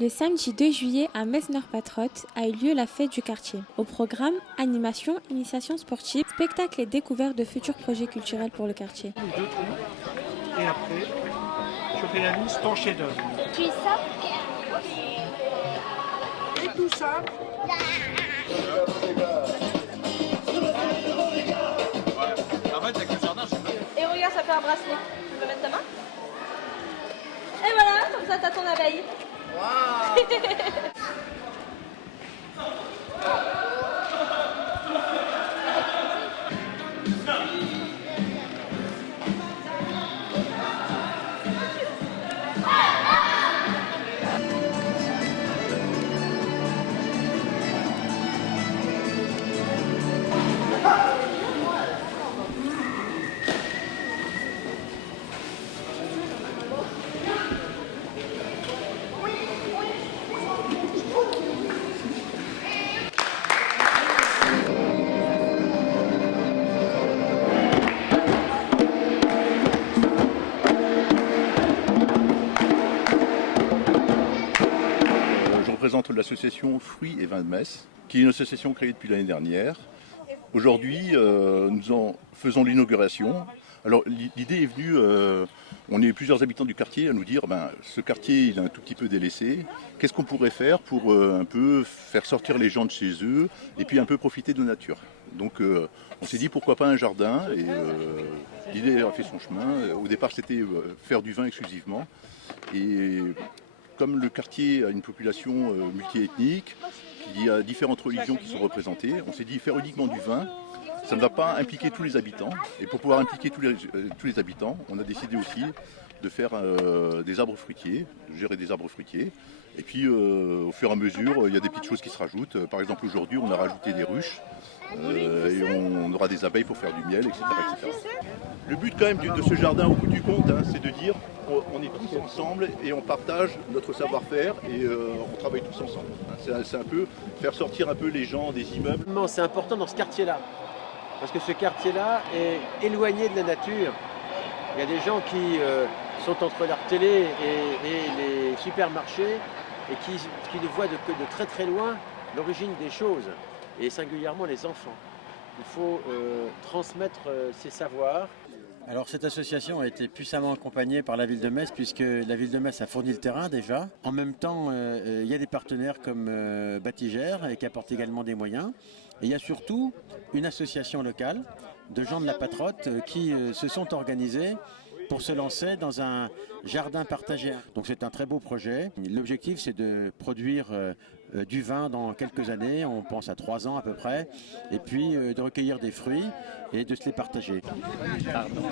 Le samedi 2 juillet à Mesnard-Patrotte a eu lieu la fête du quartier. Au programme, animation, initiation sportive, spectacles et découvertes de futurs projets culturels pour le quartier. Deux trous, et après, choper la liste, ton chef-d'œuvre. Tu es ça? Et tout ça. Et regarde, ça fait un bracelet. Tu peux mettre ta main? Et voilà, comme ça t'as ton abeille. Je représente l'association Fruits et Vins de Metz, qui est une association créée depuis l'année dernière. Aujourd'hui, nous en faisons l'inauguration. Alors l'idée est venue, on est plusieurs habitants du quartier à nous dire, ce quartier il est un tout petit peu délaissé, qu'est-ce qu'on pourrait faire pour un peu faire sortir les gens de chez eux et puis un peu profiter de la nature. Donc on s'est dit pourquoi pas un jardin et l'idée a fait son chemin. Au départ c'était faire du vin exclusivement et comme le quartier a une population multiethnique, il y a différentes religions qui sont représentées, on s'est dit faire uniquement du vin, ça ne va pas impliquer tous les habitants. Et pour pouvoir impliquer tous les habitants, on a décidé aussi de faire des arbres fruitiers, de gérer des arbres fruitiers. Et puis au fur et à mesure, il y a des petites choses qui se rajoutent. Par exemple aujourd'hui on a rajouté des ruches et on aura des abeilles pour faire du miel, etc. etc. Le but quand même de ce jardin au bout du compte, c'est de dire on est tous ensemble et on partage notre savoir-faire et on travaille tous ensemble. C'est un peu faire sortir un peu les gens des immeubles. C'est important dans ce quartier-là, parce que ce quartier-là est éloigné de la nature. Il y a des gens qui sont entre leur télé et les supermarchés et qui ne voient de très très loin l'origine des choses, et singulièrement les enfants. Il faut transmettre ces savoirs. Alors cette association a été puissamment accompagnée par la ville de Metz, puisque la ville de Metz a fourni le terrain déjà. En même temps, il y a des partenaires comme Batigère qui apportent également des moyens. Et il y a surtout une association locale de gens de la Patrotte qui se sont organisés pour se lancer dans un jardin partagé. Donc c'est un très beau projet. L'objectif c'est de produire du vin dans quelques années, on pense à 3 ans à peu près, et puis de recueillir des fruits et de se les partager. Pardon.